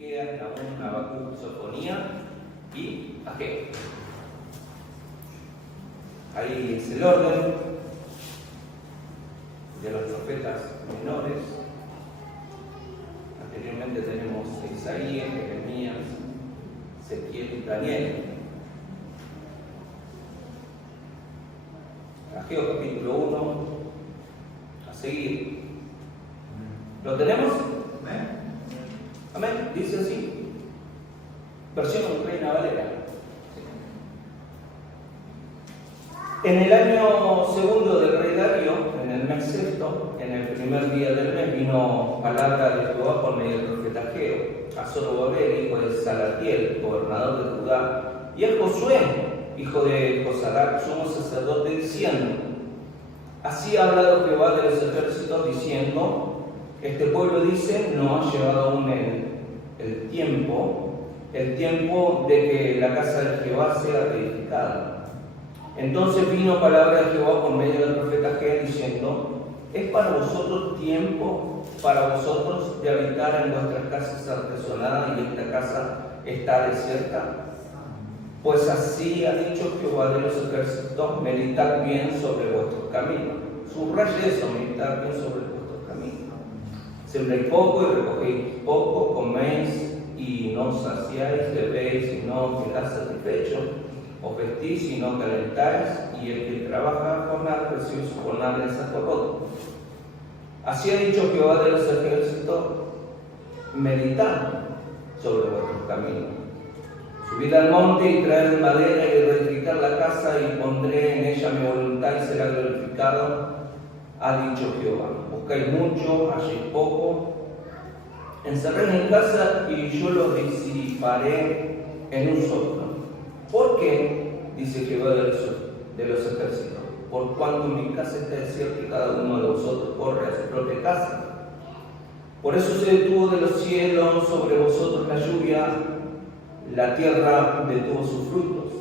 Miqueas, Nahum, Habacuc, Sofonía y Ageo. Ahí es el orden de los profetas menores. Anteriormente tenemos Isaías, Jeremías, Ezequiel y Daniel. Ageo capítulo 1, a seguir. ¿Lo tenemos? Amén. Dice así. Versión Reina Valera. En el año segundo del rey Darío, en el mes sexto, en el primer día del mes, vino palabra de Jehová por medio del profeta Ageo a Zorobabel, hijo de Salatiel, gobernador de Judá, y a Josué, hijo de Josadac, sumo sacerdote, diciendo: así ha hablado Jehová de los ejércitos, diciendo: este pueblo dice, no ha llegado aún el tiempo de que la casa de Jehová sea reedificada. Entonces vino palabra de Jehová por medio del profeta Ageo, diciendo: ¿es para vosotros tiempo, para vosotros, de habitar en vuestras casas artesonadas y esta casa está desierta? Pues así ha dicho Jehová de los ejércitos: meditad bien sobre vuestros caminos. Subraye eso, meditad bien sobre vuestros caminos. Sembréis poco y recogéis poco, coméis y no saciáis, bebéis y no quedáis satisfechos, os vestís y no calentáis, y el que trabaja jornal recibe su jornal en saco roto. Así ha dicho Jehová de los ejércitos: meditad sobre vuestros caminos. Subid al monte y traed madera y reedificar la casa, y pondré en ella mi voluntad y será glorificado, ha dicho Jehová. Buscáis mucho, halléis poco. Encerréis en casa y yo lo disiparé en un soplo. ¿Por qué? Dice Jehová de los ejércitos: por cuanto mi casa está desierta y cada uno de vosotros corre a su propia casa. Por eso se detuvo de los cielos sobre vosotros la lluvia, la tierra detuvo sus frutos.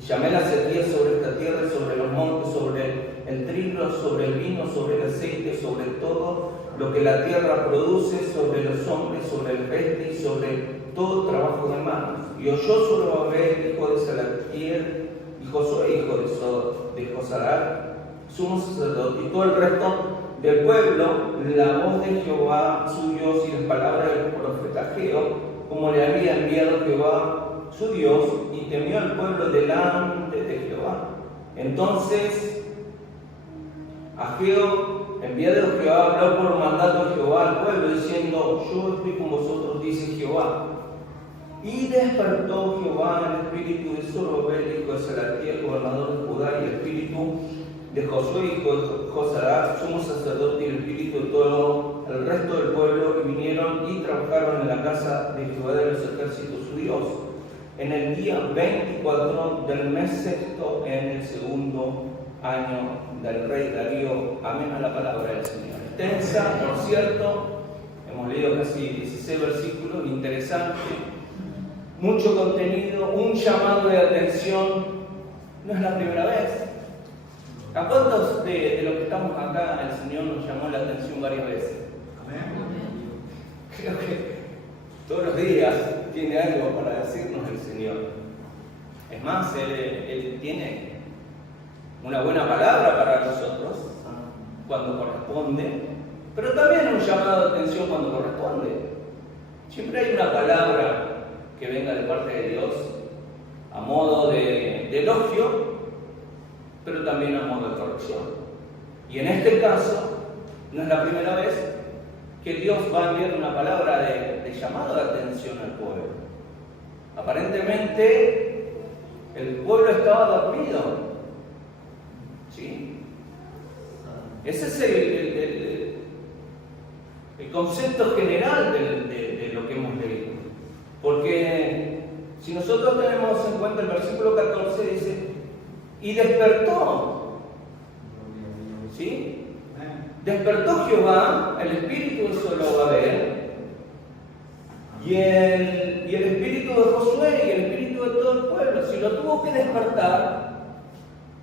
Y llamé la sequía sobre esta tierra, sobre los montes, sobre el trigo, sobre el vino, sobre el aceite, sobre todo lo que la tierra produce, sobre los hombres, sobre el peste y sobre todo trabajo de manos. Y oyó Zorobabel, hijo de Salatiel, y Josué, hijo de Josadac, sumo sacerdote, y todo el resto del pueblo, la voz de Jehová su Dios y las palabras del profeta Ageo, como le había enviado Jehová su Dios, y temió al pueblo delante de Jehová. Entonces Ageo, enviado de Jehová, habló por mandato de Jehová al pueblo, diciendo: yo estoy con vosotros, dice Jehová. Y despertó Jehová el espíritu de Zorobabel, hijo de Salatiel, gobernador de Judá, y el espíritu de Josué, hijo de Josadac, sumo sacerdote, y el espíritu de todo el resto del pueblo, y vinieron y trabajaron en la casa de Jehová de los ejércitos su Dios, en el día 24 del mes sexto, en el segundo año del rey Darío. Amén a la palabra del Señor. Extensa, por cierto, hemos leído casi 16 versículos, interesante, mucho contenido, un llamado de atención. No es la primera vez. ¿A cuántos de los que estamos acá el Señor nos llamó la atención varias veces? Amén. Creo que todos los días tiene algo para decirnos el Señor. Es más, Él tiene una buena palabra para nosotros cuando corresponde, pero también un llamado de atención cuando corresponde. Siempre hay una palabra que venga de parte de Dios a modo de elogio, pero también a modo de corrección. Y en este caso, no es la primera vez que Dios va a enviar una palabra de llamado de atención al pueblo. Aparentemente, el pueblo estaba dormido. ¿Sí? Ese es el concepto general de lo que hemos leído. Porque si nosotros tenemos en cuenta el versículo 14, dice: y despertó. ¿Sí? Despertó Jehová el espíritu de Zorobabel y el espíritu de Josué y el espíritu de todo el pueblo. Si lo tuvo que despertar,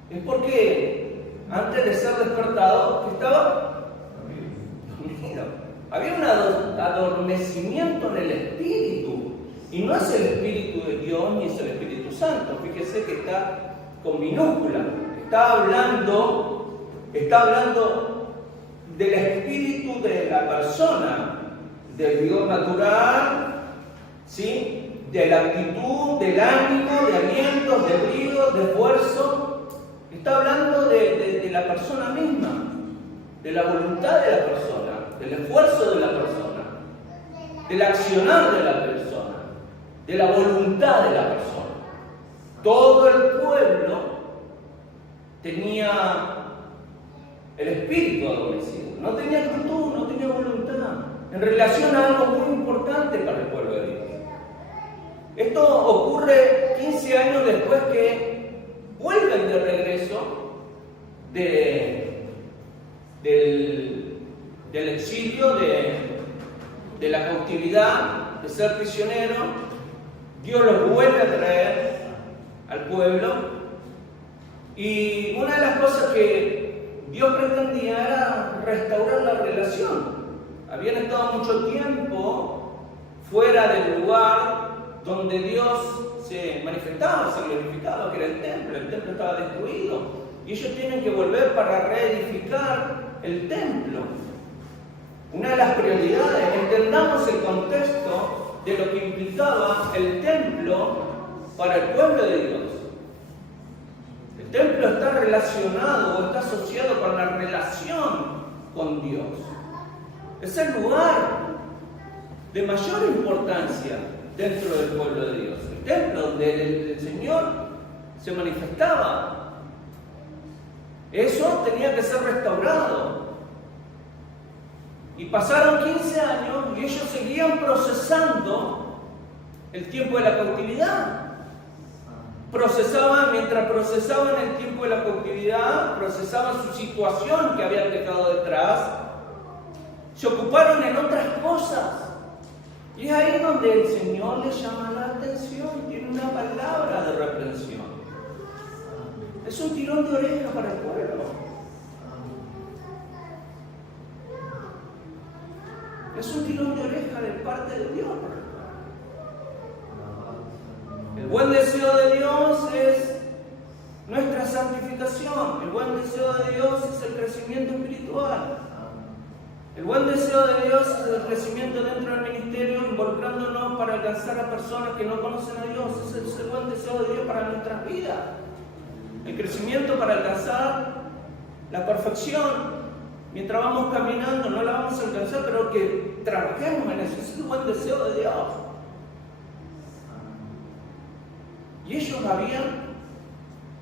es porque antes de ser despertado estaba dormido. Había un adormecimiento en el espíritu Y no es el Espíritu de Dios ni es el Espíritu Santo. Fíjese que está con minúscula. Está hablando del espíritu de la persona, del vigor natural, ¿sí? De la actitud, del ánimo, de alientos, de brío, de esfuerzo. Está hablando de la persona misma, de la voluntad de la persona, del esfuerzo de la persona, del accionar de la persona, de la voluntad de la persona. Todo el pueblo tenía el espíritu adormecido, no tenía actitud, no tenía voluntad, en relación a algo muy importante para el pueblo de Dios. Esto ocurre 15 años después que vuelven de regreso del exilio, de la cautividad, de ser prisionero. Dios los vuelve a traer al pueblo, y una de las cosas que Dios pretendía era restaurar la relación. Habían estado mucho tiempo fuera del lugar donde Dios se manifestaba, se glorificaba, que era el templo. El templo estaba destruido y ellos tienen que volver para reedificar el templo. Una de las prioridades, entendamos el contexto de lo que implicaba el templo para el pueblo de Dios. El templo está relacionado o está asociado con la relación con Dios. Es el lugar de mayor importancia dentro del pueblo de Dios. El templo donde el Señor se manifestaba. Eso tenía que ser restaurado. Y pasaron 15 años y ellos seguían procesando el tiempo de la cautividad. Mientras procesaban el tiempo de la cautividad, procesaban su situación que habían dejado detrás, se ocuparon en otras cosas. Y es ahí donde el Señor les llama la atención, tiene una palabra de reprensión. Es un tirón de oreja para el pueblo. Es un tirón de oreja de parte de Dios. El buen deseo de Dios es nuestra santificación. El buen deseo de Dios es el crecimiento espiritual. El buen deseo de Dios es el crecimiento dentro del ministerio, involucrándonos para alcanzar a personas que no conocen a Dios. Ese es el buen deseo de Dios para nuestras vidas. El crecimiento para alcanzar la perfección. Mientras vamos caminando, no la vamos a alcanzar, pero que trabajemos en eso. Ese es el buen deseo de Dios. Y ellos habían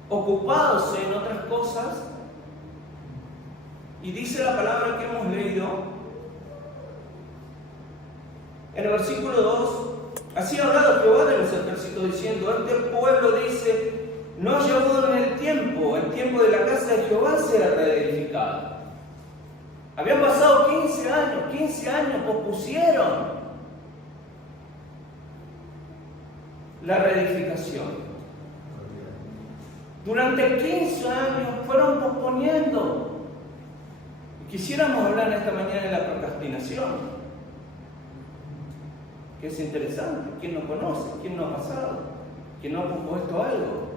ocupado en otras cosas. Y dice la palabra que hemos leído en el versículo 2: así ha hablado Jehová de los ejércitos, diciendo: este pueblo dice, no llegó en el tiempo de la casa de Jehová será reedificada. Habían pasado 15 años pospusieron la reedificación. Durante 15 años fueron posponiendo. Quisiéramos hablar esta mañana de la procrastinación, que es interesante. ¿Quién no conoce? ¿Quién no ha pasado? ¿Quién no ha pospuesto algo?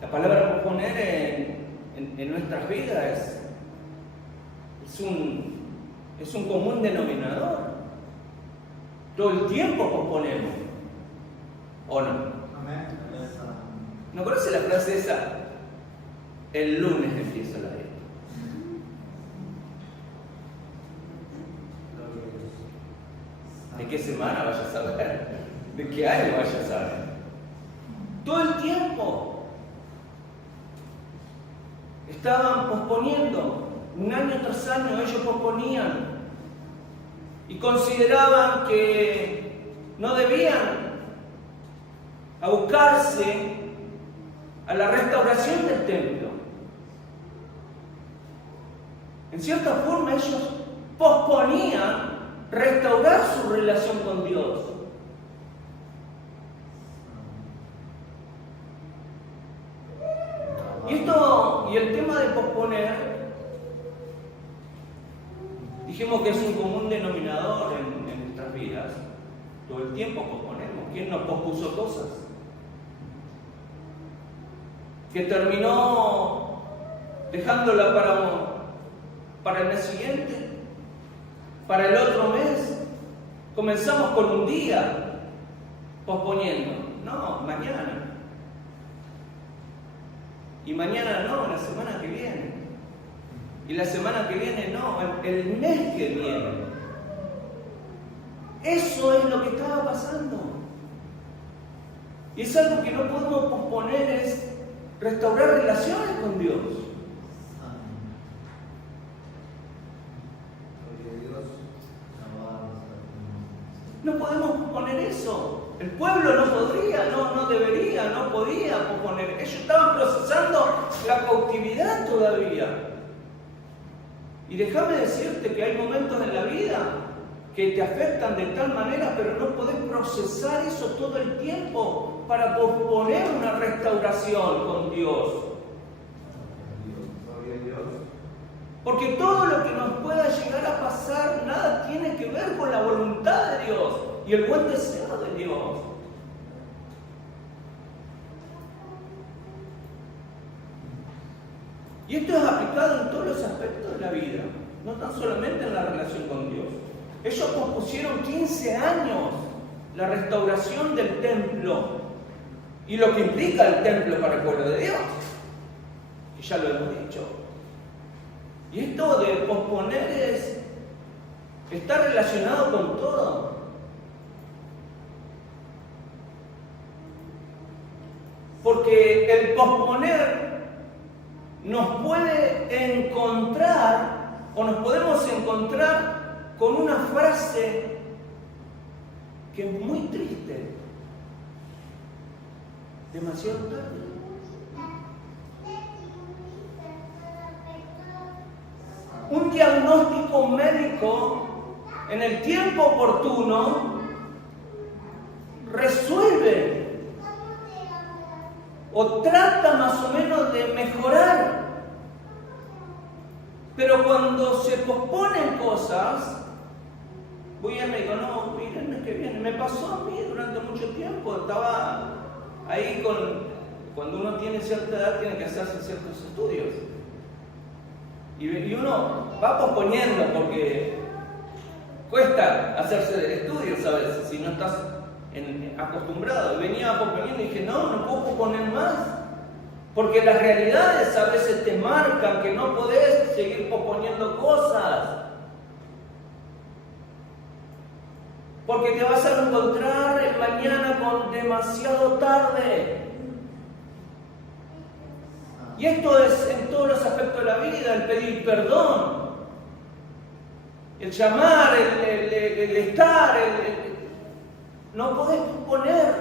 La palabra posponer en nuestras vidas es un común denominador. Todo el tiempo posponemos, ¿o no? ¿No conoce la frase esa? El lunes empieza la dieta. ¿De qué semana vaya a saber? ¿De qué año vaya a saber? Todo el tiempo estaban posponiendo. Un año tras año ellos posponían y consideraban que no debían abocarse a la restauración del templo. En cierta forma ellos posponían restaurar su relación con Dios. Y el tema de posponer, Dijimos que es un común denominador en nuestras vidas. Todo el tiempo posponemos. ¿Quién nos pospuso cosas? Que terminó dejándola para el mes siguiente, para el otro mes. Comenzamos con un día posponiendo. No, mañana. Y mañana no, la semana que viene. Y la semana que viene no, el mes que viene. Eso es lo que estaba pasando. Y es algo que no podemos posponer, es restaurar relaciones con Dios. No podemos posponer eso. El pueblo no podría, no debería, no podía posponer. Ellos estaban procesando la cautividad todavía. Y déjame decirte que hay momentos en la vida que te afectan de tal manera, pero no podés procesar eso todo el tiempo para posponer una restauración con Dios. Porque todo lo que nos pueda llegar a pasar, nada tiene que ver con la voluntad de Dios y el buen deseo de Dios. Y esto es aplicado en todos los aspectos de la vida, no tan solamente en la relación con Dios. Ellos pospusieron 15 años la restauración del templo y lo que implica el templo para el pueblo de Dios, que ya lo hemos dicho. Y esto de posponer está relacionado con todo. Porque el posponer nos puede encontrar, o nos podemos encontrar con una frase que es muy triste. Demasiado tarde. Un diagnóstico médico en el tiempo oportuno resuelve o trata más o menos de mejorar. Pero cuando se posponen cosas, voy al médico, no, miren, es que viene. Me pasó a mí durante mucho tiempo, estaba ahí cuando uno tiene cierta edad tiene que hacerse ciertos estudios. Y uno va posponiendo porque cuesta hacerse estudios a veces si no estás acostumbrado. Y venía posponiendo y dije, no puedo posponer más. Porque las realidades a veces te marcan que no podés seguir posponiendo cosas. Porque te vas a encontrar mañana con demasiado tarde. Y esto es en todos los aspectos de la vida, el pedir perdón, el llamar, el estar, no podés posponer,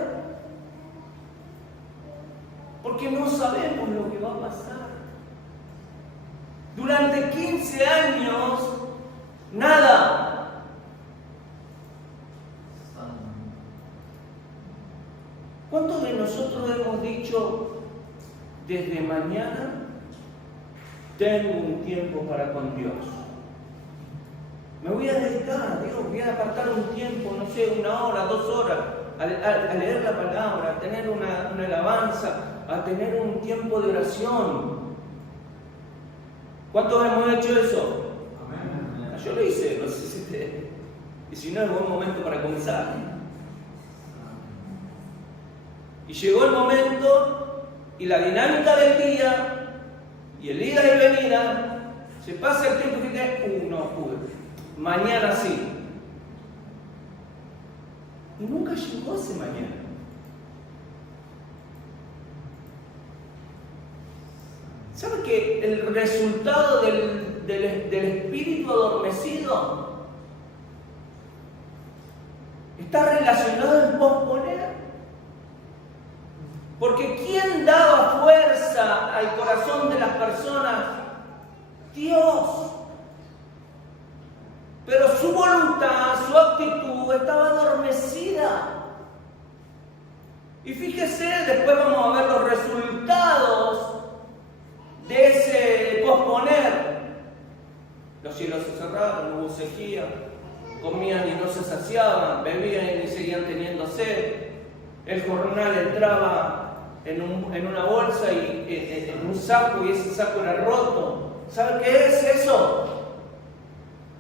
porque no sabemos lo que va a pasar. Durante 15 años, nada. ¿Cuántos de nosotros hemos dicho, desde mañana tengo un tiempo para con Dios? Me voy a dedicar a Dios, voy a apartar un tiempo, no sé, 1 hora, 2 horas, a leer la palabra, a tener una alabanza, a tener un tiempo de oración. ¿Cuántos hemos hecho eso? Amén. Yo lo hice, no sé si te... Y si no, es buen momento para comenzar. Y llegó el momento y la dinámica del día y el ida y venida, se pasa el tiempo y dice, no pude, mañana sí. Y nunca llegó ese mañana. ¿Sabe que el resultado del espíritu adormecido está relacionado en posponer? Porque ¿quién daba fuerza al corazón de las personas? Dios. Pero su voluntad, su actitud estaba adormecida. Y fíjese, después vamos a ver los resultados de ese posponer. Los cielos se cerraron, hubo sequía, comían y no se saciaban, bebían y seguían teniendo sed. El jornal entraba en una bolsa y en un saco, y ese saco era roto. ¿Sabe qué es eso?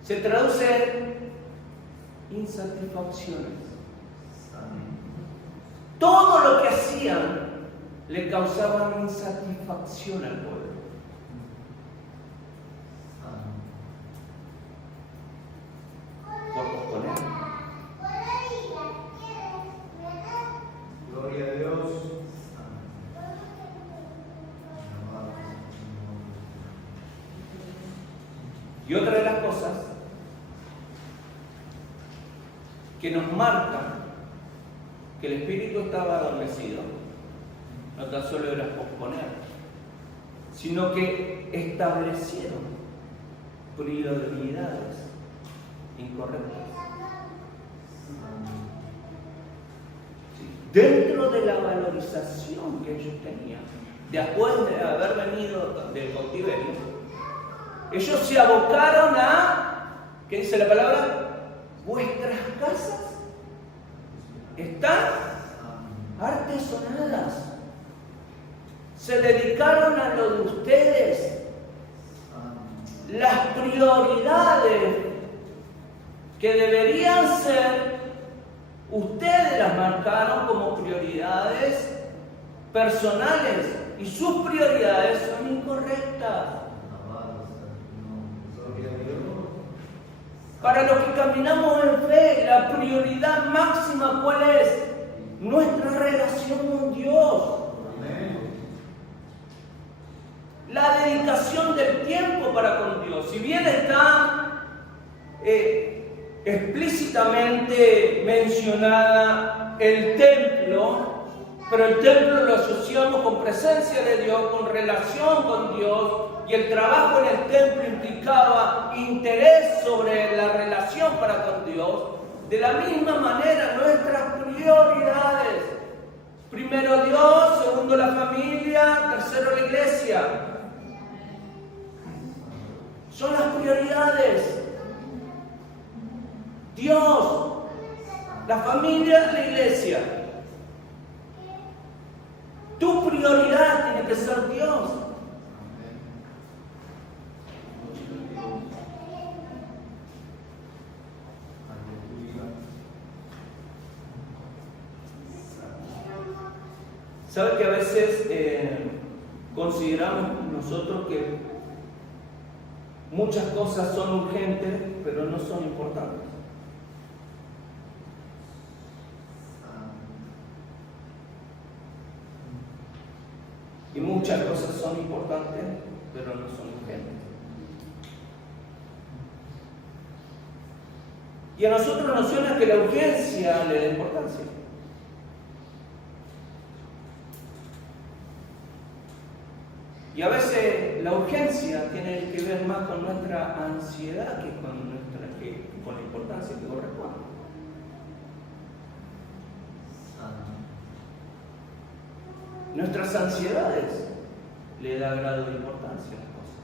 Se traduce en insatisfacciones. Todo lo que hacían le causaba insatisfacción al pueblo. Por posponer. Gloria a Dios. Y otra de las cosas que nos marcan que el espíritu estaba adormecido, no tan solo era posponer, sino que establecieron prioridades incorrectas. Dentro de la valorización que ellos tenían, después de haber venido del cautiverio, ellos se abocaron a, ¿qué dice la palabra? Vuestras casas están artesonadas. Se dedicaron a lo de ustedes. Las prioridades que deberían ser, ustedes las marcaron como prioridades personales y sus prioridades son incorrectas. Para los que caminamos en fe, la prioridad máxima, ¿cuál es? Nuestra relación con Dios. La dedicación del tiempo para con Dios. Si bien está explícitamente mencionada el templo, pero el templo lo asociamos con presencia de Dios, con relación con Dios, y el trabajo en el templo implicaba interés sobre la relación para con Dios. De la misma manera, nuestras prioridades: primero Dios, segundo la familia, tercero la iglesia. Son las prioridades. Dios, la familia, la iglesia. Tu prioridad tiene que ser Dios. ¿Sabe que a veces consideramos nosotros que muchas cosas son urgentes, pero no son importantes? Y muchas cosas son importantes, pero no son urgentes. Y a nosotros nos suena que la urgencia le da importancia. Y a veces la urgencia tiene que ver más con nuestra ansiedad que con la importancia que corresponde. Nuestras ansiedades le da grado de importancia a las cosas.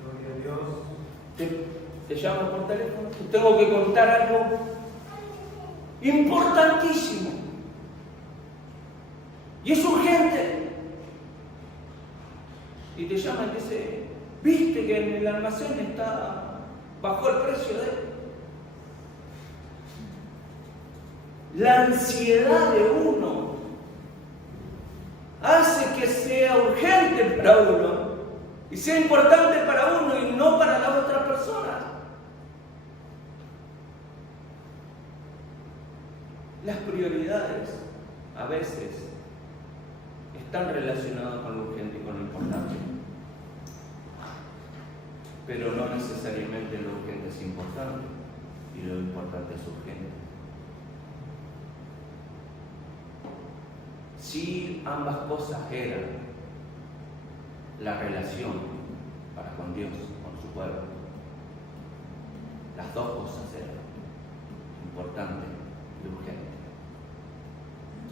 Gloria a Dios. Te llamo por teléfono, te tengo que contar algo importantísimo. Y es urgente. Y te llaman y dice: ¿viste que en el almacén bajó el precio de él? La ansiedad de uno hace que sea urgente para uno y sea importante para uno y no para las otras personas. Las prioridades a veces están relacionadas con lo urgente y con lo importante, pero no necesariamente lo urgente es importante y lo importante es urgente. Si ambas cosas eran la relación para con Dios, con su pueblo, las dos cosas eran importante y urgente.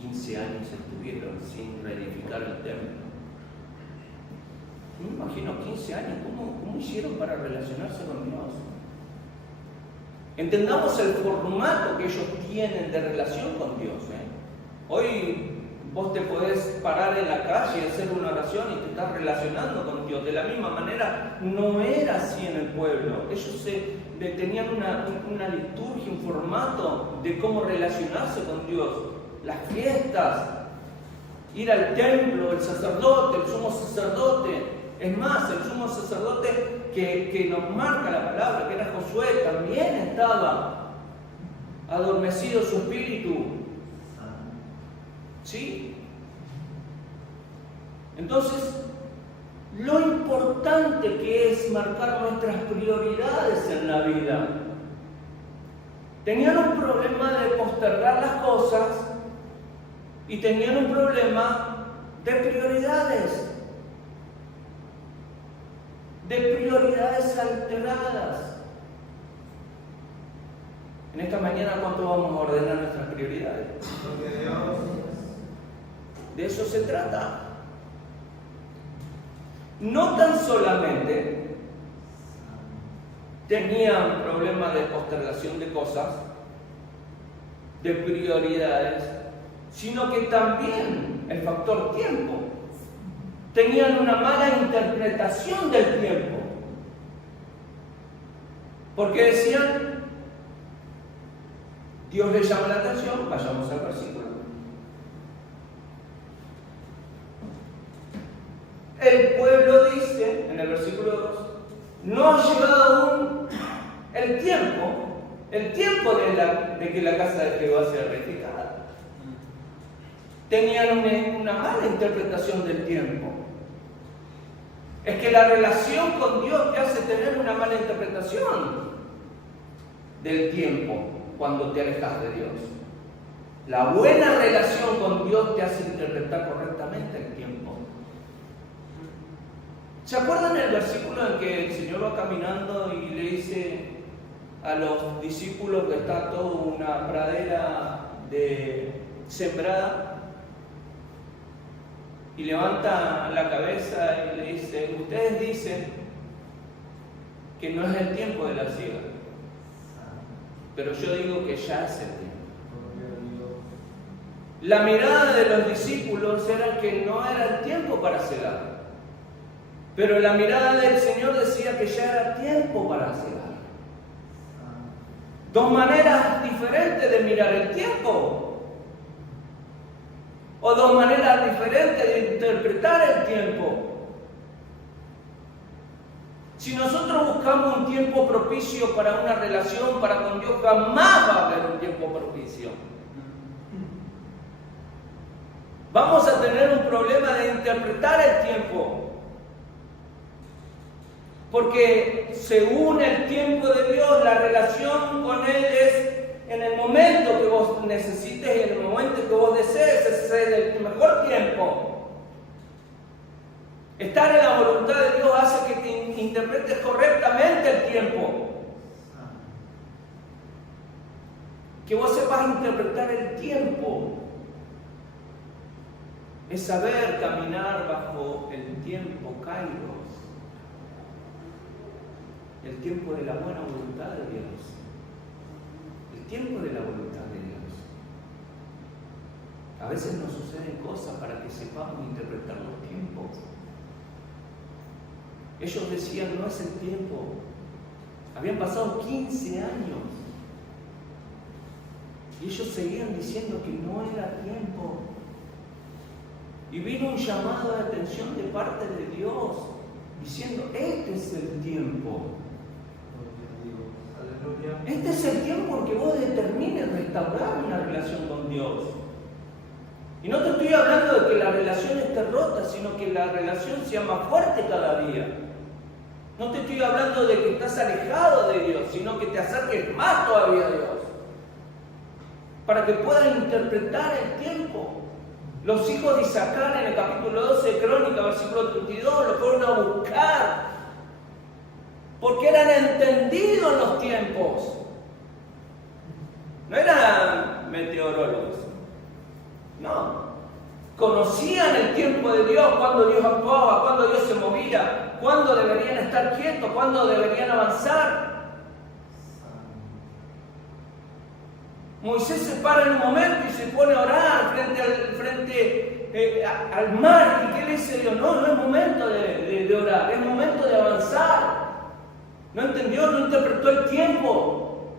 15 años estuvieron sin reedificar el templo. me imagino 15 años, ¿cómo hicieron para relacionarse con Dios? Entendamos el formato que ellos tienen de relación con Dios. Hoy vos te podés parar en la calle y hacer una oración y te estás relacionando con Dios. De la misma manera, no era así en el pueblo. Ellos tenían una liturgia, un formato de cómo relacionarse con Dios. Las fiestas, ir al templo, el sacerdote, el sumo sacerdote. Es más, el sumo sacerdote que nos marca la palabra, que era Josué, también estaba adormecido su espíritu. ¿Sí? Entonces, lo importante que es marcar nuestras prioridades en la vida. Tenían un problema de postergar las cosas y tenían un problema de prioridades. De prioridades alteradas. En esta mañana, ¿cuánto vamos a ordenar nuestras prioridades? De eso se trata. No tan solamente tenían problemas de postergación de cosas, de prioridades, sino que también el factor tiempo. Tenían una mala interpretación del tiempo. Porque decían, Dios les llama la atención, vayamos al versículo. El pueblo dice, en el versículo 2, no ha llegado aún el tiempo de que la casa de Jehová sea reedificada. Tenían una mala interpretación del tiempo. Es que la relación con Dios te hace tener una mala interpretación del tiempo cuando te alejas de Dios. La buena relación con Dios te hace interpretar correctamente el tiempo. ¿Se acuerdan el versículo en que el Señor va caminando y le dice a los discípulos que está toda una pradera sembrada? Y levanta la cabeza y le dice, ustedes dicen que no es el tiempo de la siega, pero yo digo que ya es el tiempo. La mirada de los discípulos era que no era el tiempo para cegar, pero la mirada del Señor decía que ya era tiempo para cegar. Dos maneras diferentes de mirar el tiempo. O dos maneras diferentes de interpretar el tiempo. Si nosotros buscamos un tiempo propicio para una relación para con Dios, jamás va a haber un tiempo propicio. Vamos a tener un problema de interpretar el tiempo. Porque según el tiempo de Dios, la relación con Él es en el momento que vos necesites y en el momento que vos desees. Ese es el mejor tiempo. Estar en la voluntad de Dios hace que te interpretes correctamente el tiempo. Que vos sepas interpretar el tiempo. Es saber caminar bajo el tiempo kairos. El tiempo de la buena voluntad de Dios. El tiempo de la voluntad de Dios. A veces nos suceden cosas para que sepamos interpretar los tiempos. Ellos decían, no es el tiempo. Habían pasado 15 años. Y ellos seguían diciendo que no era tiempo. Y vino un llamado de atención de parte de Dios, diciendo, este es el tiempo. Este es el tiempo en que vos determines restaurar una relación con Dios. Y no te estoy hablando de que la relación esté rota, sino que la relación sea más fuerte cada día. No te estoy hablando de que estás alejado de Dios, sino que te acerques más todavía a Dios. Para que puedas interpretar el tiempo. Los hijos de Isaacar en el capítulo 12 de Crónica, versículo 32, lo fueron a buscar. Porque eran entendidos los tiempos. No eran meteorólogos. No. Conocían el tiempo de Dios, cuando Dios actuaba, cuando Dios se movía, cuándo deberían estar quietos, cuándo deberían avanzar. Moisés se para en un momento y se pone a orar frente al mar. ¿Y qué le dice Dios? No es momento de orar, es momento de avanzar. No entendió, no interpretó el tiempo.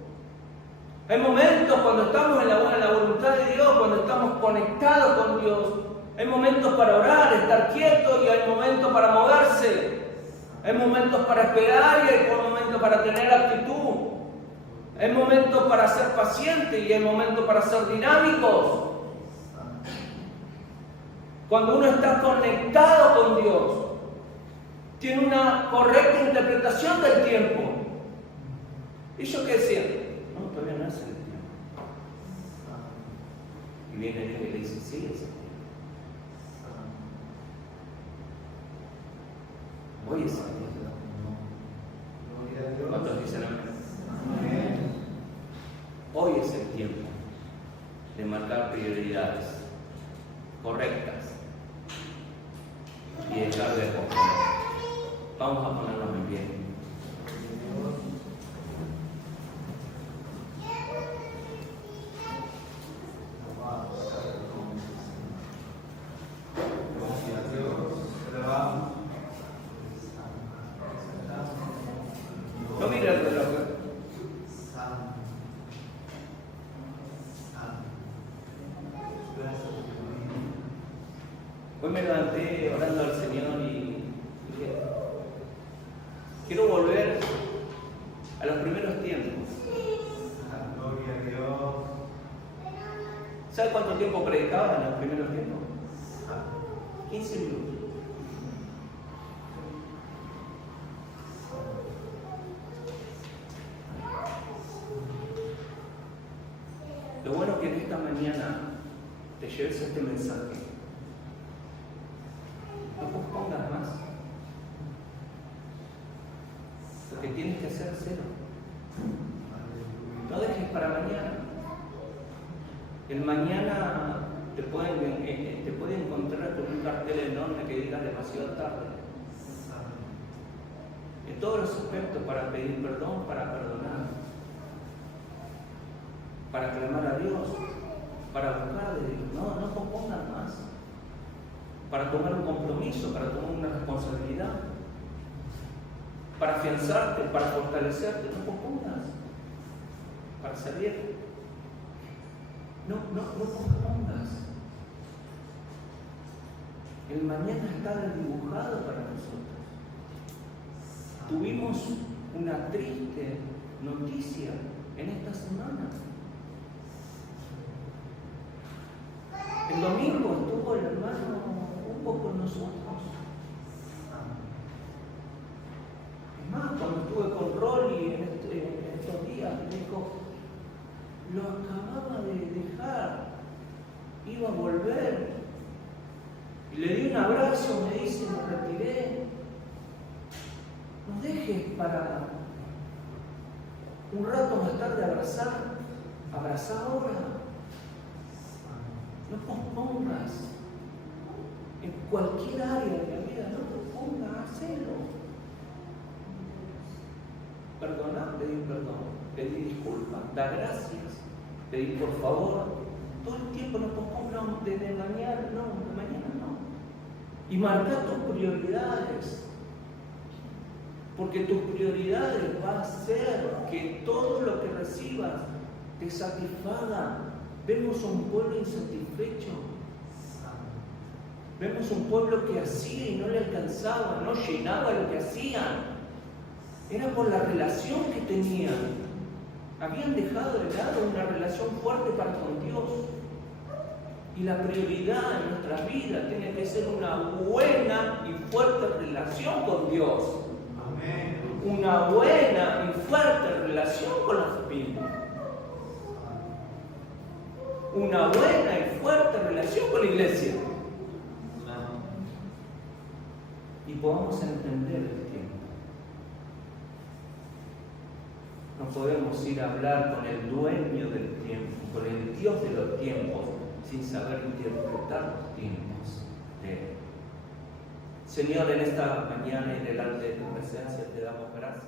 Hay momentos cuando estamos en la voluntad de Dios, cuando estamos conectados con Dios. Hay momentos para orar, estar quietos, y hay momentos para moverse. Hay momentos para esperar y hay momentos para tener actitud. Hay momentos para ser pacientes y hay momentos para ser dinámicos. Cuando uno está conectado con Dios, tiene una correcta interpretación del tiempo. ¿Ellos qué decían? No, todavía no es el tiempo. Y viene Dios y le dice, sí, es el tiempo. Hoy es el tiempo. ¿Cuántos dicen amén? Hoy es el tiempo de marcar prioridades correctas y dejar de posponer. Vamos a ponernos en pie. No mire el reloj. Hoy me levanté orando al Señor y dije, quiero volver a los primeros tiempos. Gloria a Dios. ¿Sabe cuánto tiempo predicaba en los primeros tiempos? 15 minutos. Lo bueno que en esta mañana te lleves este mensaje. No pospongas más. Lo que tienes que hacer es cero. No dejes para mañana. El mañana te puede encontrar con un cartel enorme que diga demasiado tarde. En todos los aspectos, para pedir perdón, para perdonar, para clamar a Dios, para buscar de Dios. No pospongas más. Para tomar un compromiso, para tomar una responsabilidad, para afianzarte, para fortalecerte. No pospongas. Para salir. No pospongas. El mañana está dibujado para nosotros. Tuvimos una triste noticia en esta semana. El domingo estuvo el hermano un poco con nosotros. Es más, cuando estuve con Rolly en estos días, me dijo, lo acababa de dejar, iba a volver. Y le di un abrazo, me dice, me retiré. No dejes para un rato más tarde abrazar. Abraza ahora. No pospongas. En cualquier área de la vida, no pospongas, hacelo. Perdonar, pedir perdón, pedir disculpas, dar gracias, pedir por favor. Todo el tiempo no pospongas, desde mañana, de mañana no. Y marcar tus prioridades. Porque tus prioridades van a hacer que todo lo que recibas te satisfaga. Vemos un pueblo insatisfecho. Vemos un pueblo que hacía y no le alcanzaba, no llenaba lo que hacían. Era por la relación que tenían. Habían dejado de lado una relación fuerte para con Dios. Y la prioridad en nuestras vidas tiene que ser una buena y fuerte relación con Dios. Amén. Una buena y fuerte relación con la familia. Una buena y fuerte relación con la iglesia. Y podamos entender el tiempo. No podemos ir a hablar con el dueño del tiempo, con el Dios de los tiempos, sin saber interpretar los tiempos de Él. Señor, en esta mañana y delante de tu presencia te damos gracias.